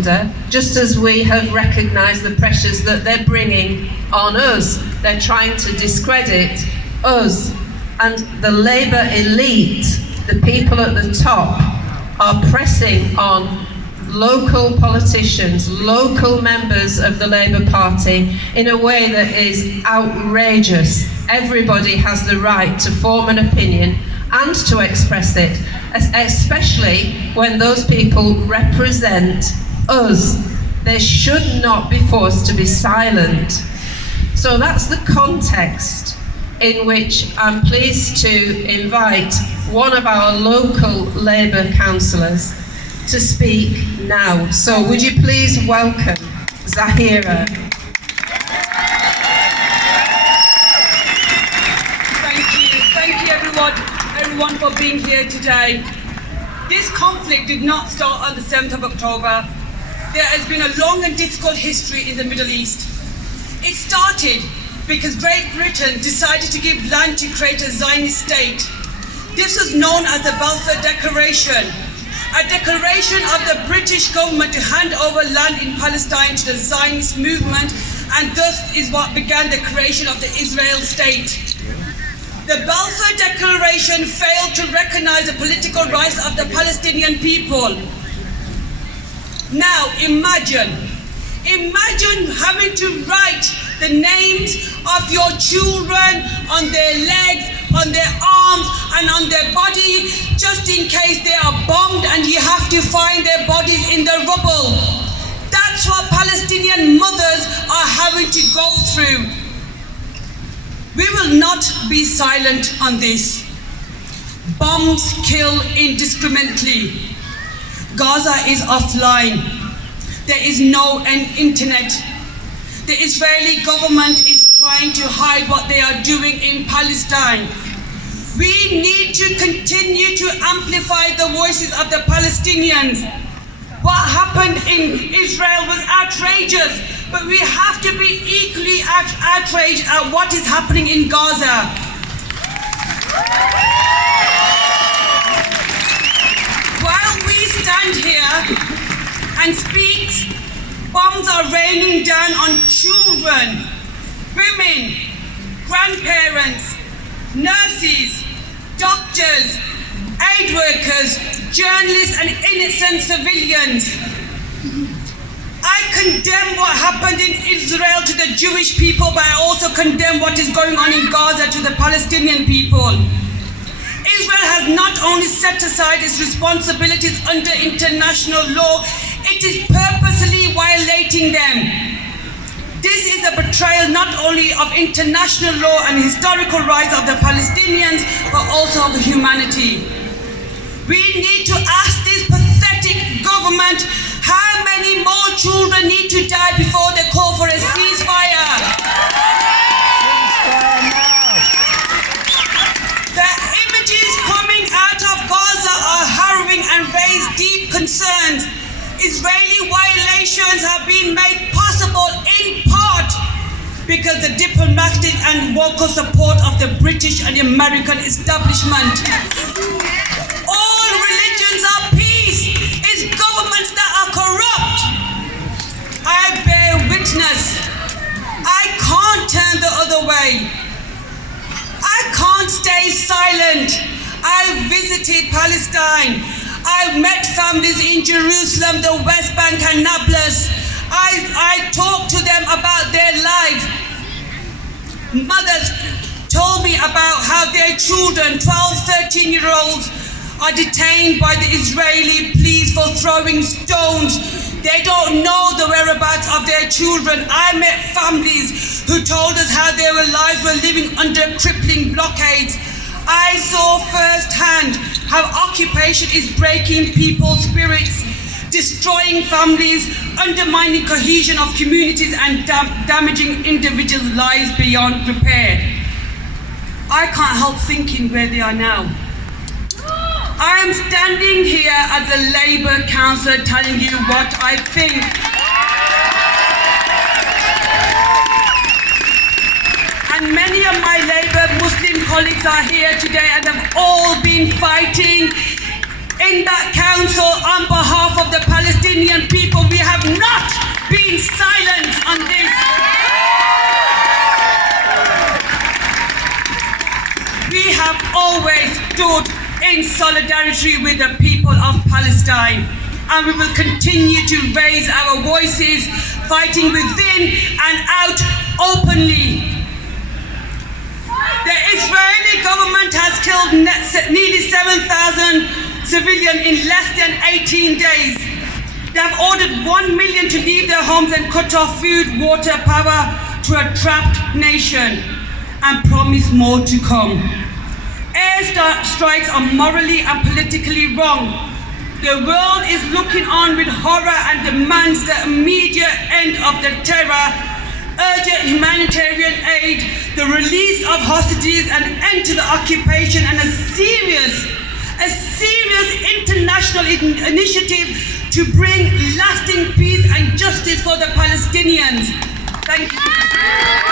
just as we have recognised the pressures that they're bringing on us. They're trying to discredit us, and the Labour elite, the people at the top, are pressing on local politicians, local members of the Labour Party in a way that is outrageous. Everybody has the right to form an opinion and to express it, especially when those people represent us. They should not be forced to be silent. So that's the context in which I'm pleased to invite one of our local Labour councillors to speak now. So would you please welcome Zahira. Thank you everyone for being here today. This conflict did not start on the 7th of October. There has been a long and difficult history in the Middle East. It started because Great Britain decided to give land to create a Zionist state. This was known as the Balfour Declaration, a declaration of the British government to hand over land in Palestine to the Zionist movement, and thus is what began the creation of the Israel state. The Balfour Declaration failed to recognize the political rights of the Palestinian people. Now imagine having to write the names of your children on their legs, on their arms, and on their body, just in case they are bombed and you have to find their bodies in the rubble. That's what Palestinian mothers are having to go through. We will not be silent on this. Bombs kill indiscriminately. Gaza is offline. There is no internet. The Israeli government is trying to hide what they are doing in Palestine. We need to continue to amplify the voices of the Palestinians. What happened in Israel was outrageous, but we have to be equally outraged at what is happening in Gaza. While we stand here and speak, bombs are raining down on children, women, grandparents, nurses, doctors, aid workers, journalists, and innocent civilians. I condemn what happened in Israel to the Jewish people, but I also condemn what is going on in Gaza to the Palestinian people. Israel has not only set aside its responsibilities under international law, it is purposely violating them. This is a betrayal not only of international law and historical rights of the Palestinians, but also of humanity. We need to ask this pathetic government how many more children need to die before they call for a ceasefire. The images coming out of Gaza are harrowing and raise deep concerns. Israeli violations have been made possible in part because the diplomatic and vocal support of the British and American establishment. All religions are peace. It's governments that are corrupt. I bear witness. I can't turn the other way. I can't stay silent. I visited Palestine. I've met families in Jerusalem, the West Bank, and Nablus. I talked to them about their life. Mothers told me about how their children, 12, 13-year-olds, are detained by the Israeli police for throwing stones. They don't know the whereabouts of their children. I met families who told us how their lives were living under crippling blockades. I saw firsthand how occupation is breaking people's spirits, destroying families, undermining cohesion of communities, and damaging individuals' lives beyond repair. I can't help thinking where they are now. I am standing here as a Labour councillor telling you what I think. And many of my Labour Muslim colleagues are here today and have all been fighting in that council on behalf of the Palestinian people. We have stood in solidarity with the people of Palestine, and we will continue to raise our voices, fighting within and out openly. The Israeli government has killed nearly 7,000 civilians in less than 18 days. They have ordered 1 million to leave their homes and cut off food, water, power to a trapped nation, and promise more to come. Air strikes are morally and politically wrong. The world is looking on with horror and demands the immediate end of the terror, urgent humanitarian aid, the release of hostages, an end to the occupation, and a serious international initiative to bring lasting peace and justice for the Palestinians. Thank you.